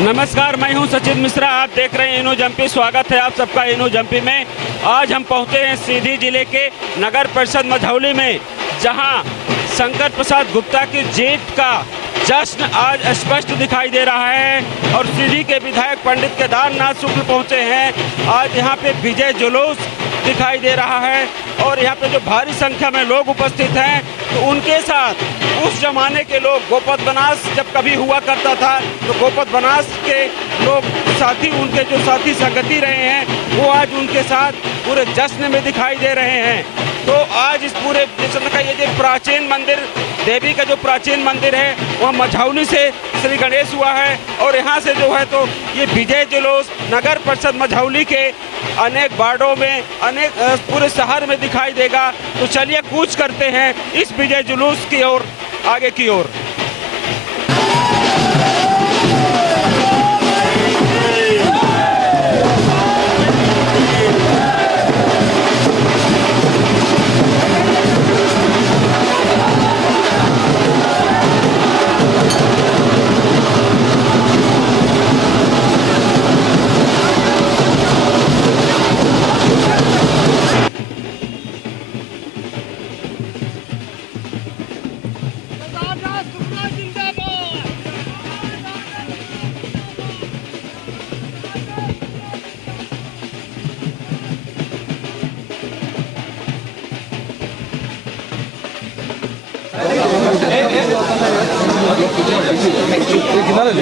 नमस्कार, मैं हूं सचिन मिश्रा। आप देख रहे हैं इनो जम्पी। स्वागत है आप सबका इनो जम्पी में। आज हम पहुंचे हैं सीधी जिले के नगर परिषद मझौली में, जहां शंकर प्रसाद गुप्ता की जीत का जश्न आज स्पष्ट दिखाई दे रहा है और सीधी के विधायक पंडित केदारनाथ शुक्ल पहुंचे हैं। आज यहां पे विजय जुलूस दिखाई दे रहा है और यहाँ पे जो भारी संख्या में लोग उपस्थित हैं, तो उनके साथ उस जमाने के लोग, गोपद बनास जब कभी हुआ करता था तो गोपद बनास के लोग साथी, उनके जो साथी संगति रहे हैं, वो आज उनके साथ पूरे जश्न में दिखाई दे रहे हैं। तो आज इस पूरे जश्न का ये जो प्राचीन मंदिर, देवी का जो प्राचीन मंदिर है, वह मझौली से श्री गणेश हुआ है और यहाँ से जो है तो ये विजय जुलूस नगर परिषद मझौली के अनेक वार्डों में, अनेक पूरे शहर में दिखाई देगा। तो चलिए कूच करते हैं इस विजय जुलूस की ओर, आगे की ओर।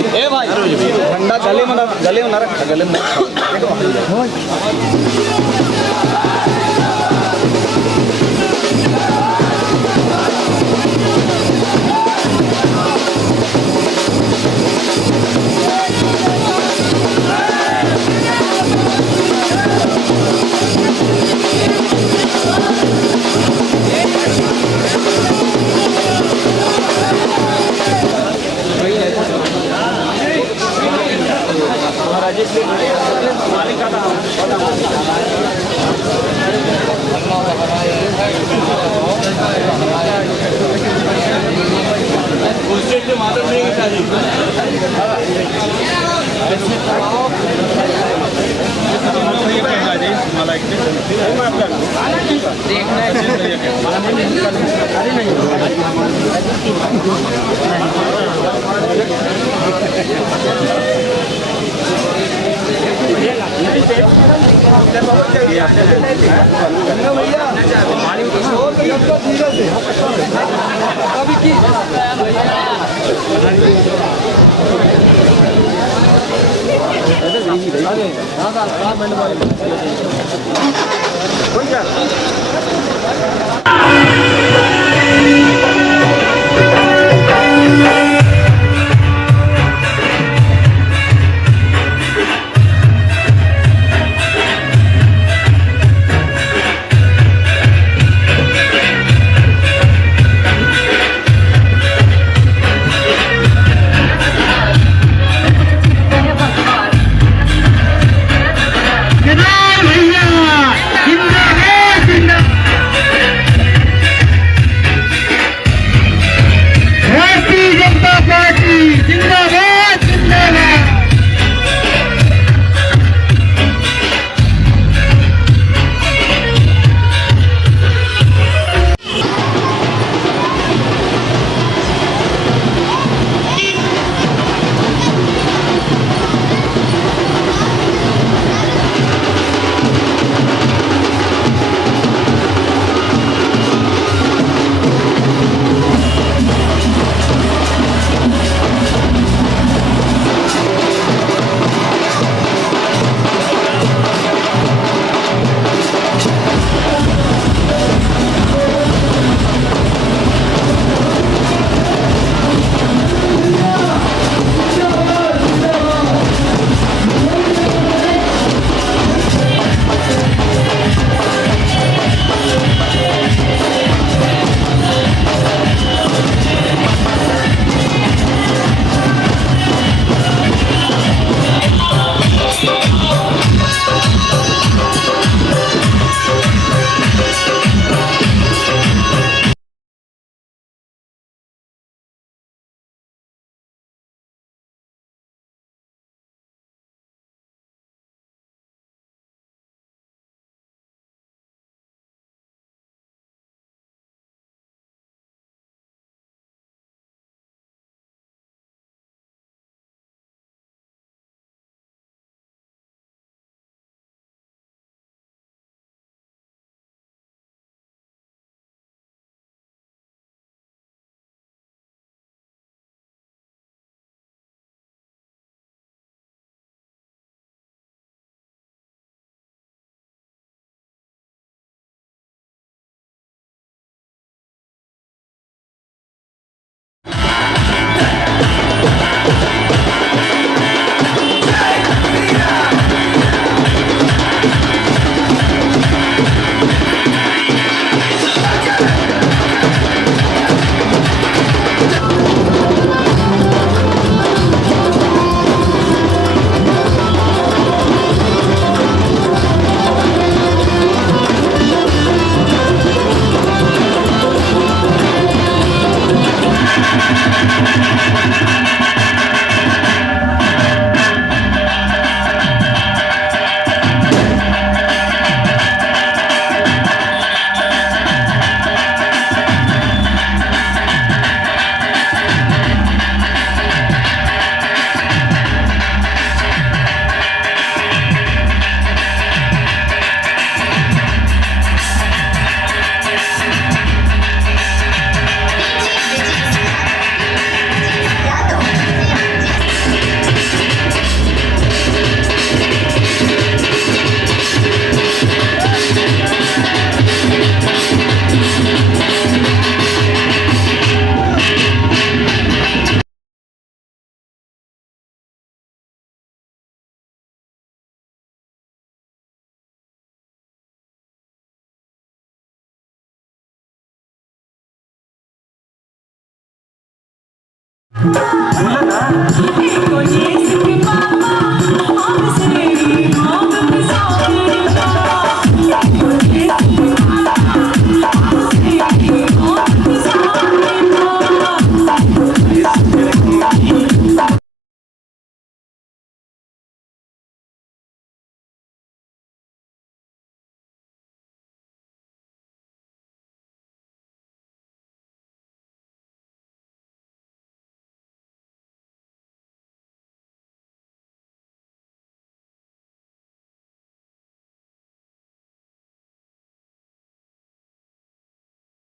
ए भाई ठंडा गले में ना रखा, गले में जिंदाबाद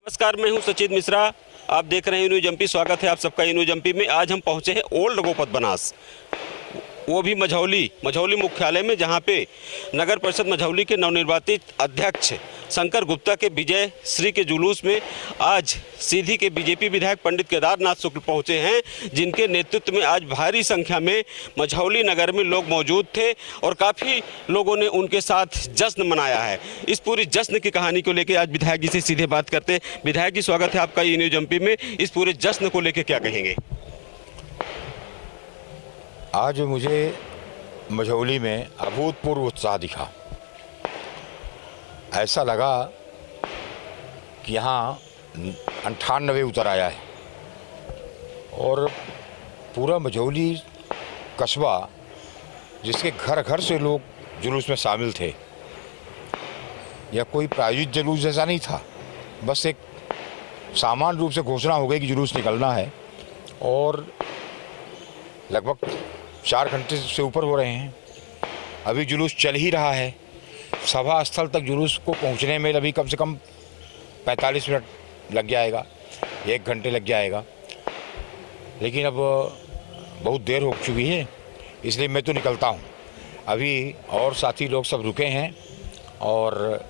नमस्कार, मैं हूं सचिन मिश्रा। आप देख रहे हैं न्यूज एमपी। स्वागत है आप सबका न्यूज एमपी में। आज हम पहुंचे हैं ओल्ड गोपत बनास, वो भी मझौली मुख्यालय में, जहां पे नगर परिषद मझौली के नवनिर्वाचित अध्यक्ष शंकर गुप्ता के विजय श्री के जुलूस में आज सीधी के बीजेपी विधायक पंडित केदारनाथ शुक्ल पहुंचे हैं, जिनके नेतृत्व में आज भारी संख्या में मझौली नगर में लोग मौजूद थे और काफ़ी लोगों ने उनके साथ जश्न मनाया है। इस पूरी जश्न की कहानी को लेकर आज विधायक जी से सीधे बात करते हैं। विधायक जी, स्वागत है आपका ये न्यूज एमपी में। इस पूरे जश्न को लेकर क्या कहेंगे? आज मुझे मझौली में अभूतपूर्व उत्साह दिखा। ऐसा लगा कि यहाँ 98 उतर आया है और पूरा मझौली कस्बा, जिसके घर घर से लोग जुलूस में शामिल थे। यह कोई प्रायोजित जुलूस जैसा नहीं था, बस एक सामान्य रूप से घोषणा हो गई कि जुलूस निकलना है और लगभग 4 घंटे से ऊपर हो रहे हैं। अभी जुलूस चल ही रहा है। सभा स्थल तक जुलूस को पहुंचने में अभी कम से कम 45 मिनट लग जाएगा, 1 घंटे लग जाएगा। लेकिन अब बहुत देर हो चुकी है, इसलिए मैं तो निकलता हूं। अभी और साथी लोग सब रुके हैं और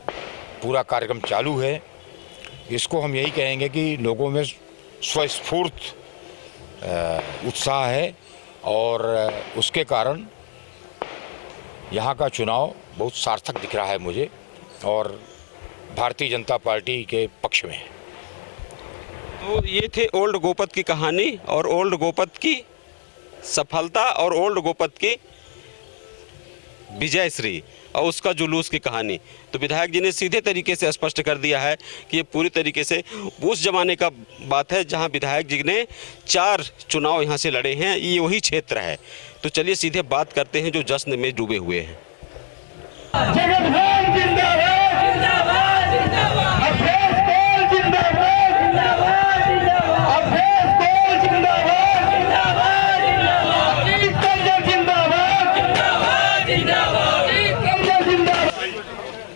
पूरा कार्यक्रम चालू है। इसको हम यही कहेंगे कि लोगों में स्वस्फूर्त उत्साह है और उसके कारण यहाँ का चुनाव बहुत सार्थक दिख रहा है मुझे और भारतीय जनता पार्टी के पक्ष में। तो ये थे ओल्ड गोपत की कहानी और ओल्ड गोपत की सफलता और ओल्ड गोपत की विजय श्री और उसका जुलूस की कहानी। तो विधायक जी ने सीधे तरीके से स्पष्ट कर दिया है कि ये पूरी तरीके से उस जमाने का बात है जहां विधायक जी ने 4 चुनाव यहां से लड़े हैं। ये वही क्षेत्र है। तो चलिए सीधे बात करते हैं जो जश्न में डूबे हुए हैं।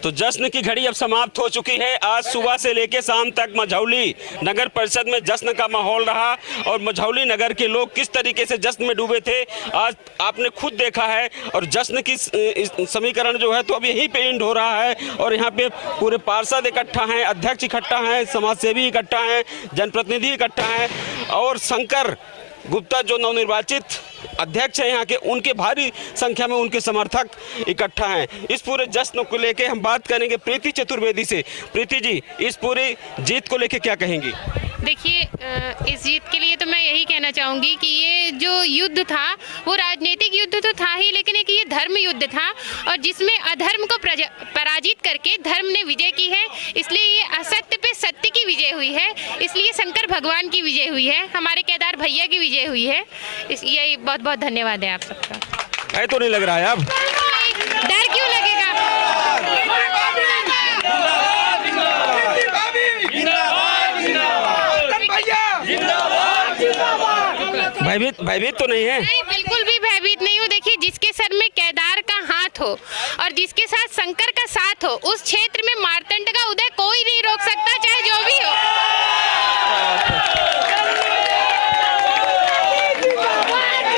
तो जश्न की घड़ी अब समाप्त हो चुकी है। आज सुबह से लेकर शाम तक मझौली नगर परिषद में जश्न का माहौल रहा और मझौली नगर के लोग किस तरीके से जश्न में डूबे थे आज आपने खुद देखा है। और जश्न की समीकरण जो है तो अब यहीं पे एंड हो रहा है और यहाँ पे पूरे पार्षद इकट्ठा हैं, अध्यक्ष इकट्ठा हैं, समाजसेवी इकट्ठा हैं, जनप्रतिनिधि इकट्ठा हैं और शंकर गुप्ता जो नवनिर्वाचित अध्यक्ष हैं यहाँ के, उनके भारी संख्या में उनके समर्थक इकट्ठा हैं। इस पूरे जश्न को लेके हम बात करेंगे प्रीति चतुर्वेदी से। प्रीति जी, इस पूरी जीत को लेके क्या कहेंगी? देखिए, इस जीत के लिए तो मैं यही कहना चाहूँगी कि ये जो युद्ध था वो राजनीतिक युद्ध तो था ही, लेकिन एक ये धर्म युद्ध था और जिसमें अधर्म को पराजित करके धर्म ने विजय की है। इसलिए ये असत्य पे सत्य की विजय हुई है, इसलिए शंकर भगवान की विजय हुई है, हमारे केदार भैया की विजय हुई है। ये बहुत बहुत धन्यवाद है आप सबका। है तो नहीं लग रहा है अब? डर क्यों लगेगा? भयभीत तो नहीं है? नहीं, बिल्कुल भी भयभीत नहीं हूँ। देखिए, जिसके सर में केदार का हाथ हो और जिसके साथ शंकर का साथ हो, उस क्षेत्र में मार्तंड का उदय कोई नहीं रोक सकता, चाहे जो भी हो।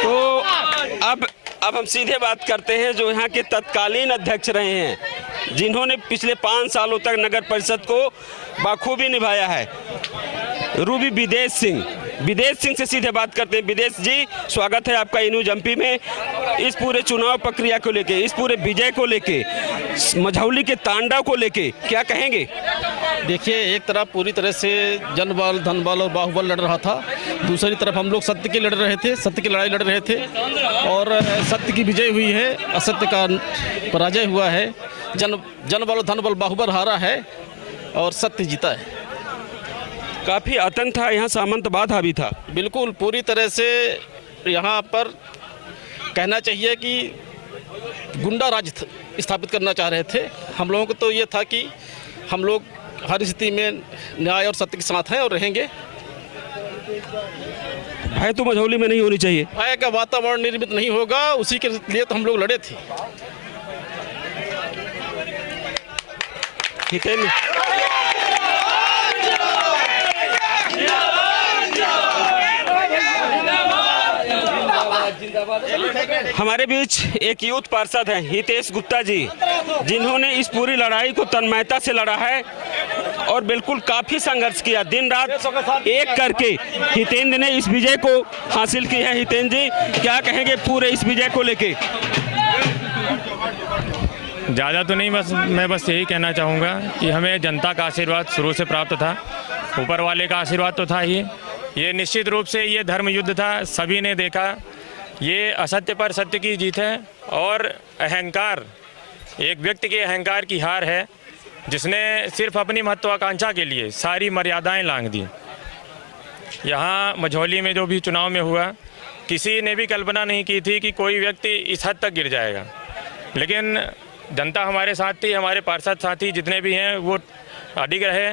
तो अब हम सीधे बात करते हैं जो यहाँ के तत्कालीन अध्यक्ष रहे हैं, जिन्होंने पिछले 5 सालों तक नगर परिषद को बाखूबी निभाया है, रूबी विदेश सिंह से सीधे बात करते हैं। विदेश जी, स्वागत है आपका न्यूज एमपी में। इस पूरे चुनाव प्रक्रिया को लेके, इस पूरे विजय को लेके, मझौली के तांडव को लेके क्या कहेंगे? देखिए, एक तरफ पूरी तरह से जनबल धनबल और बाहुबल लड़ रहा था, दूसरी तरफ हम लोग सत्य की लड़ रहे थे, सत्य की लड़ाई लड़ रहे थे और सत्य की विजय हुई है, असत्य का पराजय हुआ है। जनबल धनबल बाहुबल हारा है और सत्य जीता है। काफ़ी आतंक था यहाँ, सामंतवाद हावी था। बिल्कुल पूरी तरह से यहाँ पर कहना चाहिए कि गुंडा राज स्थापित करना चाह रहे थे। हम लोगों को तो ये था कि हम लोग हर स्थिति में न्याय और सत्य के साथ हैं और रहेंगे। भय तो मझौली में नहीं होनी चाहिए। भय का वातावरण निर्मित नहीं होगा, उसी के लिए तो हम लोग लड़े थे। हितेंद्र, हमारे बीच एक यूथ पार्षद हैं हितेश गुप्ता जी, जिन्होंने इस पूरी लड़ाई को तन्मयता से लड़ा है और बिल्कुल काफ़ी संघर्ष किया, दिन रात एक करके हितेंद्र ने इस विजय को हासिल की है। हितेंद्र जी, क्या कहेंगे पूरे इस विजय को लेके? ज़्यादा तो नहीं, मैं बस यही कहना चाहूँगा कि हमें जनता का आशीर्वाद शुरू से प्राप्त था, ऊपर वाले का आशीर्वाद तो था ही। ये निश्चित रूप से ये धर्म युद्ध था, सभी ने देखा, ये असत्य पर सत्य की जीत है और अहंकार, एक व्यक्ति के अहंकार की हार है, जिसने सिर्फ अपनी महत्वाकांक्षा के लिए सारी मर्यादाएं लांघ दी। यहाँ मझौली में जो भी चुनाव में हुआ, किसी ने भी कल्पना नहीं की थी कि कोई व्यक्ति इस हद तक गिर जाएगा, लेकिन जनता हमारे साथ थी, हमारे पार्षद साथी जितने भी हैं वो अडिग रहे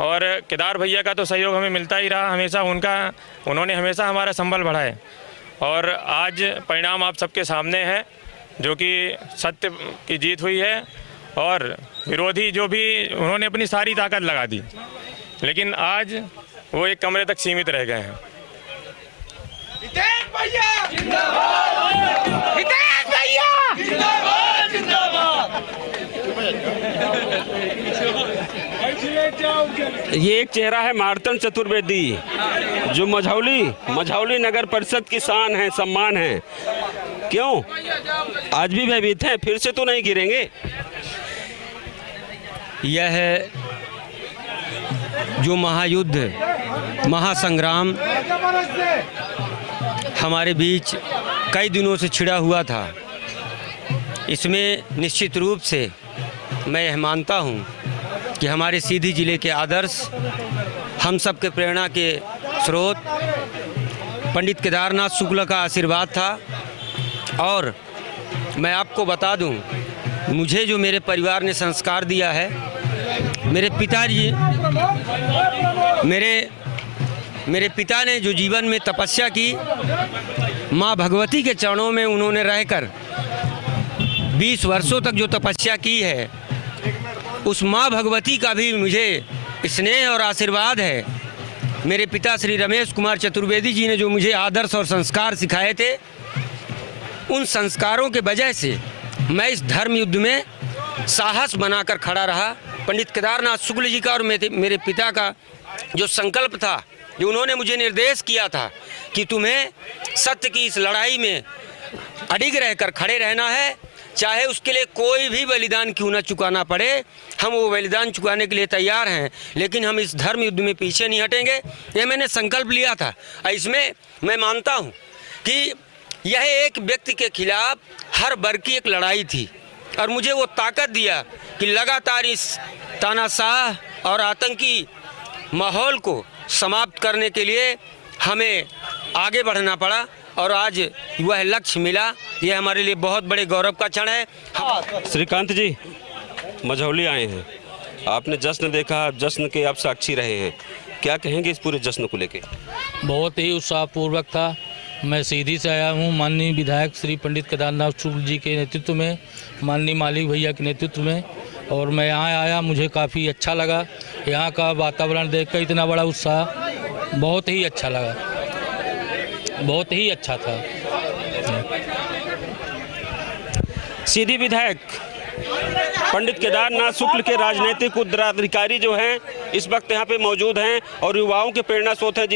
और केदार भैया का तो सहयोग हमें मिलता ही रहा हमेशा। उन्होंने हमेशा हमारा संबल बढ़ाए और आज परिणाम आप सबके सामने है, जो कि सत्य की जीत हुई है और विरोधी जो भी उन्होंने अपनी सारी ताकत लगा दी, लेकिन आज वो एक कमरे तक सीमित रह गए हैं। ये एक चेहरा है मार्तंड चतुर्वेदी, जो मझौली नगर परिषद की शान है, सम्मान है। क्यों आज भी भयभीत हैं? फिर से तो नहीं गिरेंगे? यह है जो महायुद्ध, महासंग्राम हमारे बीच कई दिनों से छिड़ा हुआ था, इसमें निश्चित रूप से मैं यह मानता हूँ कि हमारे सीधी जिले के आदर्श, हम सब के प्रेरणा के स्रोत पंडित केदारनाथ शुक्ल का आशीर्वाद था। और मैं आपको बता दूं, मुझे जो मेरे परिवार ने संस्कार दिया है, मेरे पिताजी, मेरे पिता ने जो जीवन में तपस्या की, माँ भगवती के चरणों में उन्होंने रहकर 20 वर्षों तक जो तपस्या की है, उस माँ भगवती का भी मुझे स्नेह और आशीर्वाद है। मेरे पिता श्री रमेश कुमार चतुर्वेदी जी ने जो मुझे आदर्श और संस्कार सिखाए थे, उन संस्कारों के वजह से मैं इस धर्म युद्ध में साहस बनाकर खड़ा रहा। पंडित केदारनाथ शुक्ल जी का और मेरे पिता का जो संकल्प था, जो उन्होंने मुझे निर्देश किया था कि तुम्हें सत्य की इस लड़ाई में अडिग रहकर खड़े रहना है, चाहे उसके लिए कोई भी बलिदान क्यों न चुकाना पड़े, हम वो बलिदान चुकाने के लिए तैयार हैं, लेकिन हम इस धर्म युद्ध में पीछे नहीं हटेंगे। ये मैंने संकल्प लिया था। इसमें मैं मानता हूँ कि यह एक व्यक्ति के खिलाफ हर वर्ग की एक लड़ाई थी और मुझे वो ताकत दिया कि लगातार इस तानाशाह और आतंकी माहौल को समाप्त करने के लिए हमें आगे बढ़ना पड़ा और आज वह लक्ष्य मिला। यह हमारे लिए बहुत बड़े गौरव का क्षण है। श्रीकांत जी, मझौली आए हैं, आपने जश्न देखा, जश्न के आप साक्षी रहे हैं, क्या कहेंगे इस पूरे जश्न को लेके? बहुत ही उत्साहपूर्वक था। मैं सीधी से आया हूँ, माननीय विधायक श्री पंडित केदारनाथ शुक्ल जी के नेतृत्व में, माननीय मालिक भैया के नेतृत्व में, और मैं यहाँ आया, मुझे काफ़ी अच्छा लगा। यहाँ का वातावरण देखकर इतना बड़ा उत्साह, बहुत ही अच्छा लगा, बहुत ही अच्छा था। सीधी विधायक पंडित केदारनाथ शुक्ल के राजनीतिक उत्तराधिकारी जो हैं इस वक्त यहाँ पे मौजूद हैं और युवाओं के प्रेरणा स्रोत हैं,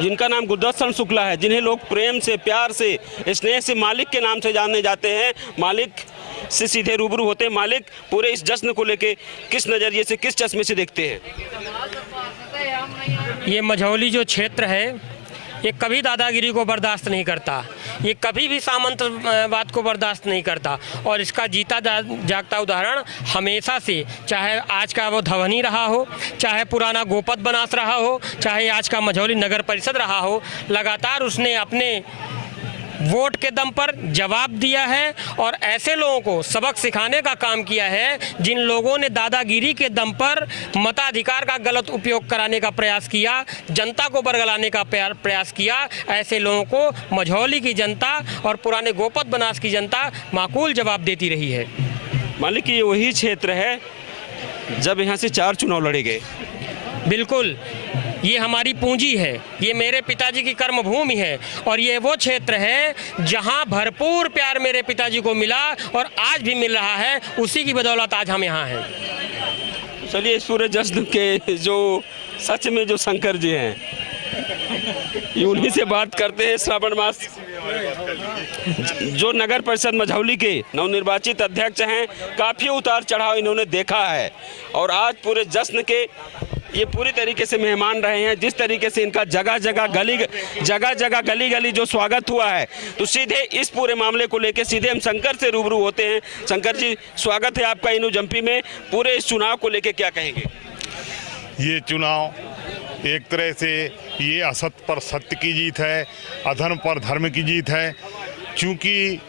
जिनका नाम गुलदस्ता शुक्ला है, जिन्हें लोग प्रेम से, प्यार से, स्नेह से मालिक के नाम से जाने जाते हैं। मालिक से सीधे रूबरू होते हैं। मालिक पूरे इस जश्न को लेके किस नज़रिए से, किस चश्मे से देखते हैं? ये मझौली जो क्षेत्र है ये कभी दादागिरी को बर्दाश्त नहीं करता, ये कभी भी सामंतवाद को बर्दाश्त नहीं करता और इसका जीता जागता उदाहरण हमेशा से, चाहे आज का वो धवनी रहा हो, चाहे पुराना गोपत बनास रहा हो, चाहे आज का मझौली नगर परिषद रहा हो, लगातार उसने अपने वोट के दम पर जवाब दिया है और ऐसे लोगों को सबक सिखाने का काम किया है जिन लोगों ने दादागिरी के दम पर मताधिकार का गलत उपयोग कराने का प्रयास किया, जनता को बरगलाने का प्रयास किया। ऐसे लोगों को मझौली की जनता और पुराने गोपत बनास की जनता माकूल जवाब देती रही है। मालिक, ये वही क्षेत्र है जब यहाँ से 4 चुनाव लड़े गए। बिल्कुल, ये हमारी पूंजी है, ये मेरे पिताजी की कर्मभूमि है और ये वो क्षेत्र है जहां भरपूर प्यार मेरे पिताजी को मिला और आज भी मिल रहा है। उसी की बदौलत आज हम यहाँ हैं। चलिए, इस पूरे जश्न के जो सच में जो शंकर जी हैं, उन्हीं से बात करते हैं। श्रावण मास जो नगर परिषद मझौली के नवनिर्वाचित अध्यक्ष हैं, काफ़ी उतार चढ़ाव इन्होंने देखा है और आज पूरे जश्न के ये पूरी तरीके से मेहमान रहे हैं। जिस तरीके से इनका जगह जगह गली जो स्वागत हुआ है, तो सीधे इस पूरे मामले को लेकर सीधे हम शंकर से रूबरू होते हैं। शंकर जी, स्वागत है आपका इनू जम्पी में। पूरे इस चुनाव को लेकर क्या कहेंगे? ये चुनाव एक तरह से ये असत्य पर सत्य की जीत है, अधर्म पर धर्म की जीत है। चूँकि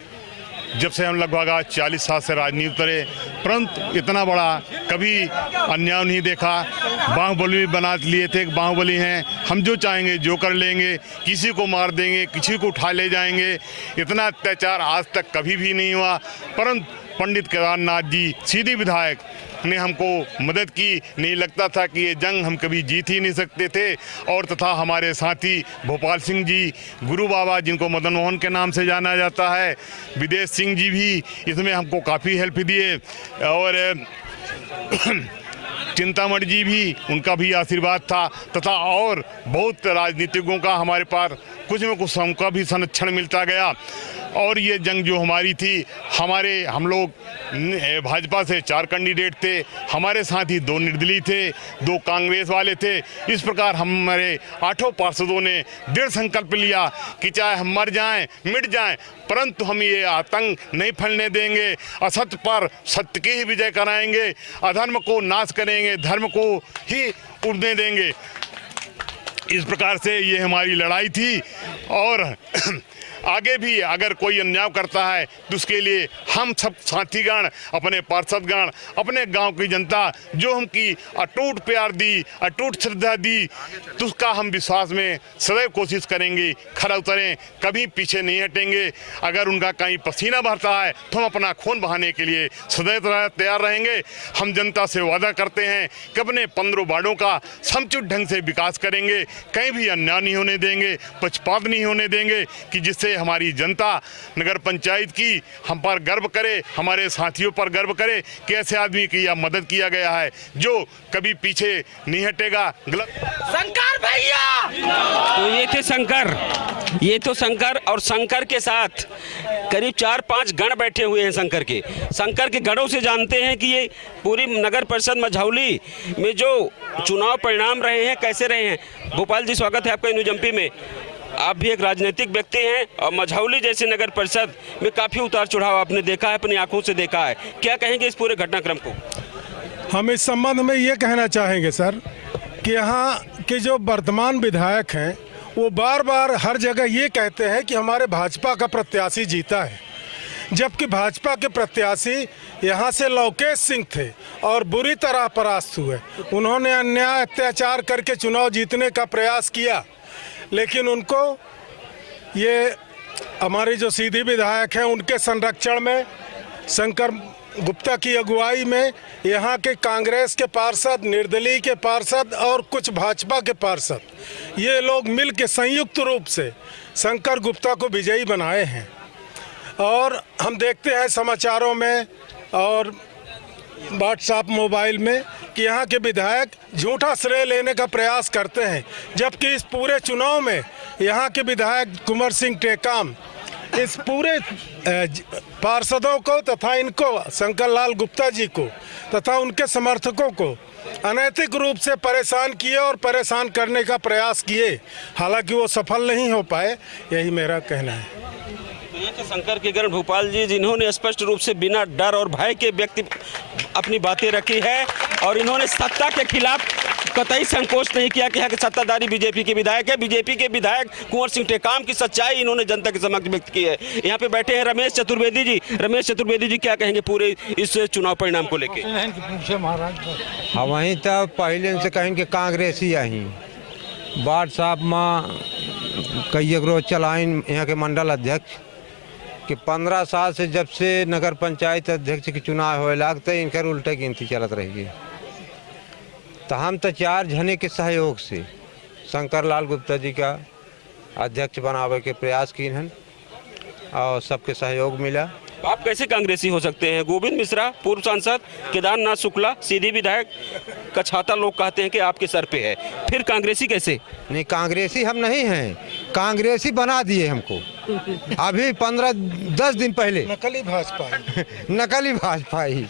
जब से हम लगभग आज 40 साल से राजनीति उतरे, परंतु इतना बड़ा कभी अन्याय नहीं देखा। बाहुबली बना लिए थे, बाहुबली हैं, हम जो चाहेंगे जो कर लेंगे, किसी को मार देंगे, किसी को उठा ले जाएंगे। इतना अत्याचार आज तक कभी भी नहीं हुआ। परंतु पंडित केदारनाथ जी सीधी विधायक ने हमको मदद की। नहीं लगता था कि ये जंग हम कभी जीत ही नहीं सकते थे। और तथा हमारे साथी भोपाल सिंह जी, गुरु बाबा जिनको मदन मोहन के नाम से जाना जाता है, विदेश सिंह जी भी इसमें हमको काफ़ी हेल्प दिए और चिंतामणि जी भी, उनका भी आशीर्वाद था। तथा और बहुत राजनीतिकों का हमारे पास कुछ में कुछ हमका भी संरक्षण मिलता गया। और ये जंग जो हमारी थी, हम लोग भाजपा से 4 कैंडिडेट थे, हमारे साथ ही 2 निर्दलीय थे, 2 कांग्रेस वाले थे। इस प्रकार हमारे 8 पार्षदों ने दृढ़ संकल्प लिया कि चाहे हम मर जाएं, मिट जाएं, परंतु हम ये आतंक नहीं फैलने देंगे। असत्य पर सत्य की ही विजय कराएंगे, अधर्म को नाश करेंगे, धर्म को ही उड़ने देंगे। इस प्रकार से ये हमारी लड़ाई थी। और आगे भी अगर कोई अन्याय करता है तो उसके लिए हम सब साथीगण, अपने पार्षदगण, अपने गांव की जनता जो हमकी अटूट प्यार दी, अटूट श्रद्धा दी, तो उसका हम विश्वास में सदैव कोशिश करेंगे, खरा उतरें, कभी पीछे नहीं हटेंगे। अगर उनका कहीं पसीना बहता है तो हम अपना खून बहाने के लिए सदैव तैयार रहेंगे। हम जनता से वादा करते हैं कि अपने 15 वार्डों का समुचित ढंग से विकास करेंगे, कहीं भी अन्याय नहीं होने देंगे, पक्षपात नहीं होने देंगे, कि जिससे हमारी जनता नगर पंचायत की हम पर गर्व करे, हमारे साथियों पर गर्व करे कि ऐसे आदमी की यह मदद किया गया है जो कभी पीछे नहीं हटेगा। शंकर भैया! तो ये तो शंकर और शंकर के साथ करीब 4-5 गण बैठे हुए हैं। शंकर के गणों से जानते हैं कि ये पूरी नगर परिषद मझौली में जो चुनाव परिणाम रहे हैं कैसे रहे हैं। भोपाल जी, स्वागत है आपका इनू जम्पी में। आप भी एक राजनीतिक व्यक्ति हैं और मझौली जैसे नगर परिषद में काफ़ी उतार चढ़ाव आपने देखा है, अपनी आंखों से देखा है। क्या कहेंगे इस पूरे घटनाक्रम को? हम इस संबंध में ये कहना चाहेंगे सर कि यहाँ के जो वर्तमान विधायक हैं वो बार बार हर जगह ये कहते हैं कि हमारे भाजपा का प्रत्याशी जीता है, जबकि भाजपा के प्रत्याशी यहाँ से लवकेश सिंह थे और बुरी तरह परास्त हुए। उन्होंने अन्याय अत्याचार करके चुनाव जीतने का प्रयास किया, लेकिन उनको ये हमारी जो सीधी विधायक हैं उनके संरक्षण में, शंकर गुप्ता की अगुवाई में यहाँ के कांग्रेस के पार्षद, निर्दलीय के पार्षद और कुछ भाजपा के पार्षद, ये लोग मिल के संयुक्त रूप से शंकर गुप्ता को विजयी बनाए हैं। और हम देखते हैं समाचारों में और व्हाट्सएप मोबाइल में कि यहाँ के विधायक झूठा श्रेय लेने का प्रयास करते हैं, जबकि इस पूरे चुनाव में यहाँ के विधायक कुंवर सिंह टेकाम इस पूरे पार्षदों को तथा इनको शंकर लाल गुप्ता जी को तथा उनके समर्थकों को अनैतिक रूप से परेशान किए और परेशान करने का प्रयास किए। हालांकि वो सफल नहीं हो पाए, यही मेरा कहना है। शंकर किरण भूपाल जी, जिन्होंने स्पष्ट रूप से बिना डर और भय के व्यक्ति अपनी बातें रखी है और इन्होंने सत्ता के खिलाफ कतई संकोच नहीं किया कि यहाँ के सत्ताधारी बीजेपी के विधायक है। बीजेपी के विधायक कुंवर सिंह टेकाम की सच्चाई इन्होंने जनता के समक्ष व्यक्त की है। यहाँ पे बैठे हैं रमेश चतुर्वेदी जी। रमेश चतुर्वेदी जी, क्या कहेंगे पूरे इस चुनाव परिणाम को लेके? हाँ, वहीं तो पहले से कहेंगे कांग्रेसी आई व्हाट्सएप में कई रोज चलाइन यहाँ के मंडल अध्यक्ष कि 15 साल से जब से नगर पंचायत अध्यक्ष के चुनाव होए लगते इनकर उल्टे गिनती चलत रही। तो हम तो 4 जने के सहयोग से शंकर लाल गुप्ता जी का अध्यक्ष बनावे के प्रयास किए हैं और सबके सहयोग मिला। आप कैसे कांग्रेसी हो सकते हैं? गोविंद मिश्रा पूर्व सांसद, केदारनाथ शुक्ला सीधी विधायक का छाता लोग कहते हैं कि आपके सर पे है, फिर कांग्रेसी कैसे? नहीं, कांग्रेसी हम नहीं हैं, कांग्रेसी बना दिए हमको अभी 15-10 दिन पहले। नकली भाजपा नकली भाजपा ही,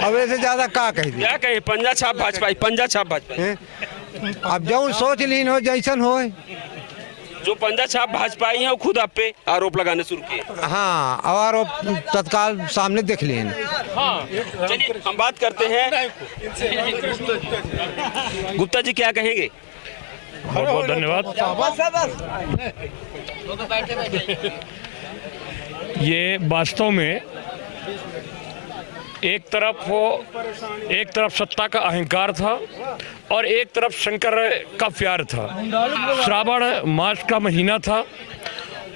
अब ऐसे ज्यादा क्या कह दिया? क्या कहे? पंजा छाप भाजपा, पंजा छाप भाजपा। अब जो सोच लीन हो जैसन हो, जो पंजा छाप भाजपाई हैं वो खुद आप पे आरोप लगाने शुरू किए। हाँ, और तत्काल सामने देख लें। हाँ, चलिए हम बात करते हैं। गुप्ता जी क्या कहेंगे? बहुत बहुत धन्यवाद। ये वास्तव में एक तरफ सत्ता का अहंकार था और एक तरफ शंकर का प्यार था। श्रावण मास का महीना था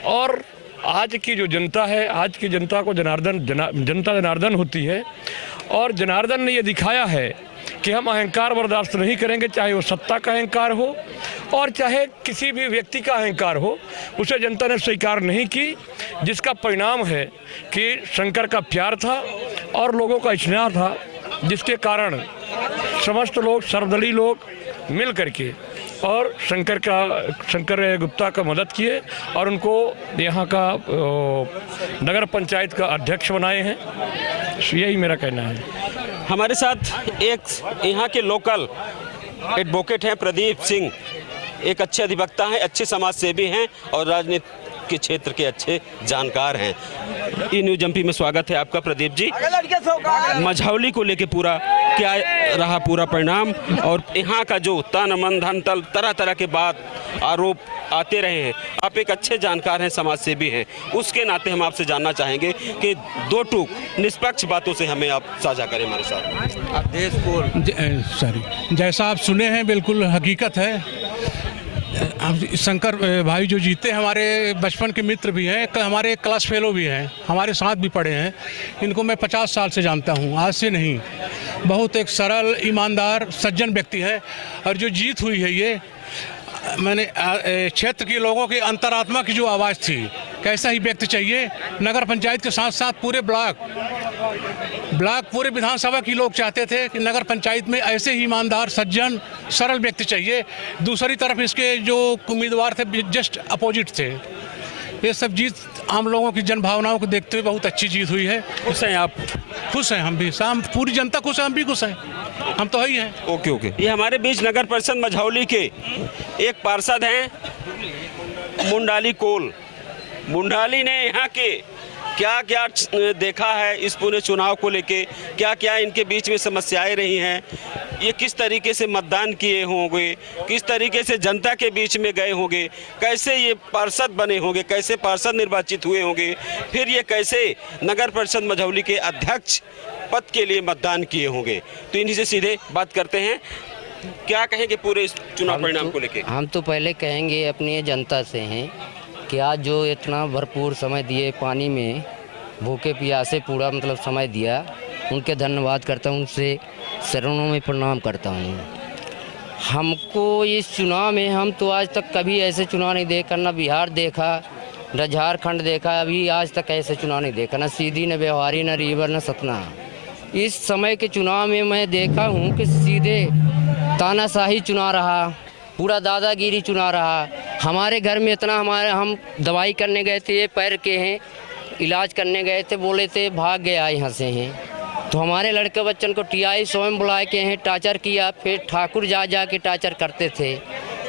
और आज की जो जनता है, आज की जनता को जनता जनार्दन होती है और जनार्दन ने ये दिखाया है कि हम अहंकार बर्दाश्त नहीं करेंगे, चाहे वो सत्ता का अहंकार हो और चाहे किसी भी व्यक्ति का अहंकार हो, उसे जनता ने स्वीकार नहीं की, जिसका परिणाम है कि शंकर का प्यार था और लोगों का स्नेह था, जिसके कारण समस्त लोग सर्वदलीय लोग मिल करके और शंकर गुप्ता का मदद किए और उनको यहाँ का नगर पंचायत का अध्यक्ष बनाए हैं। यही मेरा कहना है। हमारे साथ एक यहाँ के लोकल एडवोकेट हैं प्रदीप सिंह, एक अच्छे अधिवक्ता हैं, अच्छे समाज सेवी हैं और राजनीति के क्षेत्र के अच्छे जानकार हैं। ई न्यूज एमपी में स्वागत है आपका प्रदीप जी। मझौली को लेके पूरा क्या रहा पूरा परिणाम और यहाँ का जो तन मन धन तल तरह तरह के बात आरोप आते रहे हैं, आप एक अच्छे जानकार हैं, समाज सेवी हैं, उसके नाते हम आपसे जानना चाहेंगे कि 2 टूक निष्पक्ष बातों से हमें आप साझा करें हमारे साथ। अब देश को जैसा आप सुने हैं बिल्कुल हकीकत है। शंकर भाई जो जीते हमारे बचपन के मित्र भी हैं, हमारे क्लास फेलो भी हैं, हमारे साथ भी पढ़े हैं। इनको मैं 50 साल से जानता हूं, आज से नहीं। बहुत एक सरल, ईमानदार, सज्जन व्यक्ति है और जो जीत हुई है ये मैंने क्षेत्र के लोगों की अंतरात्मा की जो आवाज़ थी, कैसा ही व्यक्ति चाहिए नगर पंचायत के साथ साथ पूरे ब्लॉक पूरे विधानसभा के लोग चाहते थे कि नगर पंचायत में ऐसे ही ईमानदार, सज्जन, सरल व्यक्ति चाहिए। दूसरी तरफ इसके जो उम्मीदवार थे जस्ट अपोजिट थे। ये सब जीत आम लोगों की जन भावनाओं को देखते हुए बहुत अच्छी जीत हुई है। खुश हैं आप? खुश हैं हम भी, पूरी जनता खुश है, हम भी खुश हैं, हम तो ही हैं। Okay okay. ये हमारे बीच नगर परिषद मझौली के एक पार्षद हैं मुंडाली कोल। मुंडाली ने यहाँ के क्या क्या देखा है इस पूरे चुनाव को लेके, क्या क्या इनके बीच में समस्याएं रही हैं, ये किस तरीके से मतदान किए होंगे, किस तरीके से जनता के बीच में गए होंगे, कैसे ये पार्षद बने होंगे, कैसे पार्षद निर्वाचित हुए होंगे, फिर ये कैसे नगर परिषद मझौली के अध्यक्ष पद के लिए मतदान किए होंगे। तो इन्हीं से सीधे बात करते हैं। क्या कहेंगे पूरे इस चुनाव परिणाम को लेके? हम तो पहले कहेंगे अपनी जनता से हैं कि आज जो इतना भरपूर समय दिए, पानी में भूखे प्यासे पूरा मतलब समय दिया, उनके धन्यवाद करता हूँ, उनसे शरणों में प्रणाम करता हूँ। हमको इस चुनाव में, हम तो आज तक कभी ऐसे चुनाव नहीं देखा, ना बिहार देखा, न झारखंड देखा, अभी आज तक ऐसे चुनाव नहीं देखा, ना सीधी, न व्यवहारी, न रीवर, न सतना। इस समय के चुनाव में मैं देखा हूँ कि सीधे तानाशाही चुना रहा, पूरा दादागिरी चुना रहा। हमारे घर में इतना हम दवाई करने गए थे, ये पैर के हैं, इलाज करने गए थे, बोले थे भाग गया यहाँ से हैं। तो हमारे लड़के बच्चन को टीआई स्वयं बुलाए के हैं, टार्चर किया, फिर ठाकुर जा के टार्चर करते थे।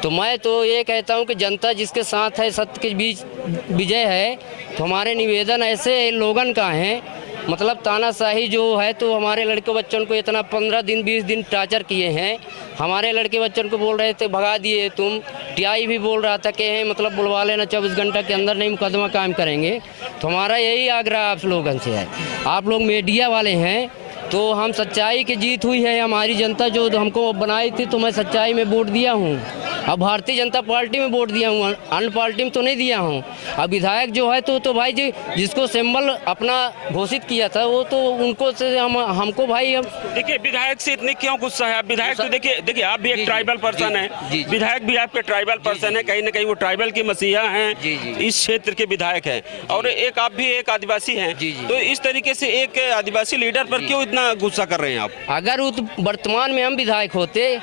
तो मैं तो ये कहता हूँ कि जनता जिसके साथ है, सत्य के बीच विजय है। तो हमारे निवेदन ऐसे लोगन का है, मतलब तानाशाही जो है, तो हमारे लड़के बच्चों को इतना 15 दिन 20 दिन टार्चर किए हैं। हमारे लड़के बच्चों को बोल रहे थे भगा दिए तुम, टीआई भी बोल रहा था कि मतलब बुलवा लेना 24 घंटा के अंदर, नहीं मुकदमा कायम करेंगे। तो हमारा यही आग्रह आप लोगों से है, आप लोग मीडिया वाले हैं, तो हम सच्चाई की जीत हुई है। हमारी जनता जो हमको बनाई थी, तो मैं सच्चाई में वोट दिया हूँ। अब भारतीय जनता पार्टी में वोट दिया हूँ, अन्य पार्टी में तो नहीं दिया हूँ। अब विधायक जो है तो भाई जी जिसको सिंबल अपना घोषित किया था, वो तो उनको से हमको भाई देखिए विधायक से इतनी क्यों गुस्सा है? आप विधायक तो देखिए आप भी एक ट्राइबल पर्सन है, विधायक भी आपके ट्राइबल पर्सन है, कहीं ना कहीं वो ट्राइबल की मसीहा हैं, इस क्षेत्र के विधायक हैं, और एक आप भी एक आदिवासी हैं। तो इस तरीके से एक आदिवासी लीडर पर क्यों इतना गुस्सा कर रहे हैं आप? अगर वर्तमान में हम विधायक होते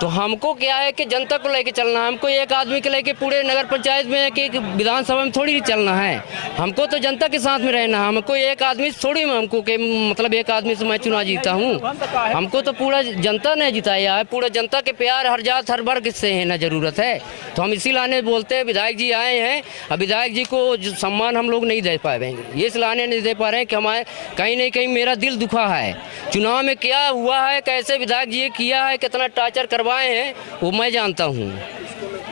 तो हमको क्या है कि जनता को लेके चलना है। हमको एक आदमी के लेके पूरे नगर पंचायत में कि विधानसभा में थोड़ी चलना है। हमको तो जनता के साथ में रहना है। हमको एक आदमी थोड़ी में हमको के मतलब एक आदमी से मैं चुनाव जीता हूँ। हमको तो पूरा जनता ने जिताया है, पूरा जनता के प्यार हर जात हर वर्ग से है ना जरूरत है। तो हम इसी लाने बोलते हैं विधायक जी आए हैं, अब विधायक जी को सम्मान हम लोग नहीं दे पाएंगे, ये इस लाने नहीं दे पा रहे हैं कि हमारे कहीं ना कहीं मेरा दिल दुखा है। चुनाव में क्या हुआ है, कैसे विधायक जी किया है, कितना टार्चर करवाए हैं, वो मैं जानता हूँ।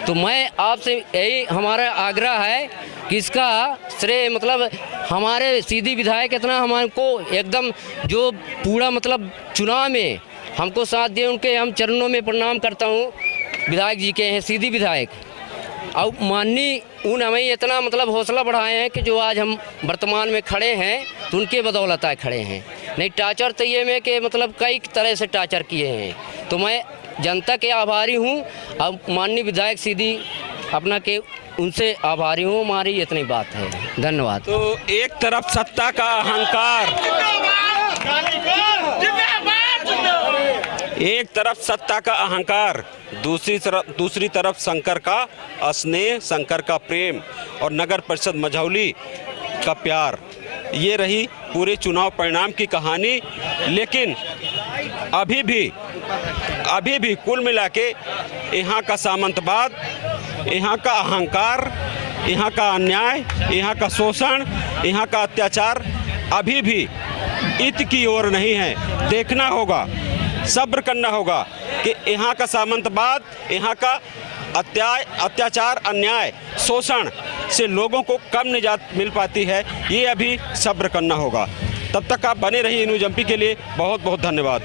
तो मैं आपसे यही हमारा आग्रह है कि इसका श्रेय मतलब हमारे सीधी विधायक इतना हमको एकदम जो पूरा मतलब चुनाव में हमको साथ दिए, उनके हम चरणों में प्रणाम करता हूँ। विधायक जी के हैं सीधी विधायक, और माननीय उन हमें इतना मतलब हौसला बढ़ाए हैं कि जो आज हम वर्तमान में खड़े हैं, तो उनके बदौलत आए खड़े हैं। नहीं टार्चर तो ये में कि मतलब कई तरह से टार्चर किए हैं। तो मैं जनता के आभारी हूँ, अब माननीय विधायक सीधी अपना के उनसे आभारी हूँ। हमारी इतनी बात है, धन्यवाद। तो एक तरफ सत्ता का अहंकार, एक तरफ सत्ता का अहंकार, दूसरी तरफ शंकर का स्नेह, शंकर का प्रेम और नगर परिषद मझौली का प्यार। ये रही पूरे चुनाव परिणाम की कहानी। लेकिन अभी भी कुल मिला के यहाँ का सामंतवाद, यहाँ का अहंकार, यहाँ का अन्याय, यहाँ का शोषण, यहाँ का अत्याचार अभी भी इत की ओर नहीं है। देखना होगा, सब्र करना होगा कि यहाँ का सामंतवाद, यहाँ का अत्याचार, अन्याय, शोषण से लोगों को कब निजात मिल पाती है, ये अभी सब्र करना होगा। तब तक आप बने रहिए न्यूज़ एमपी के लिए। बहुत बहुत धन्यवाद।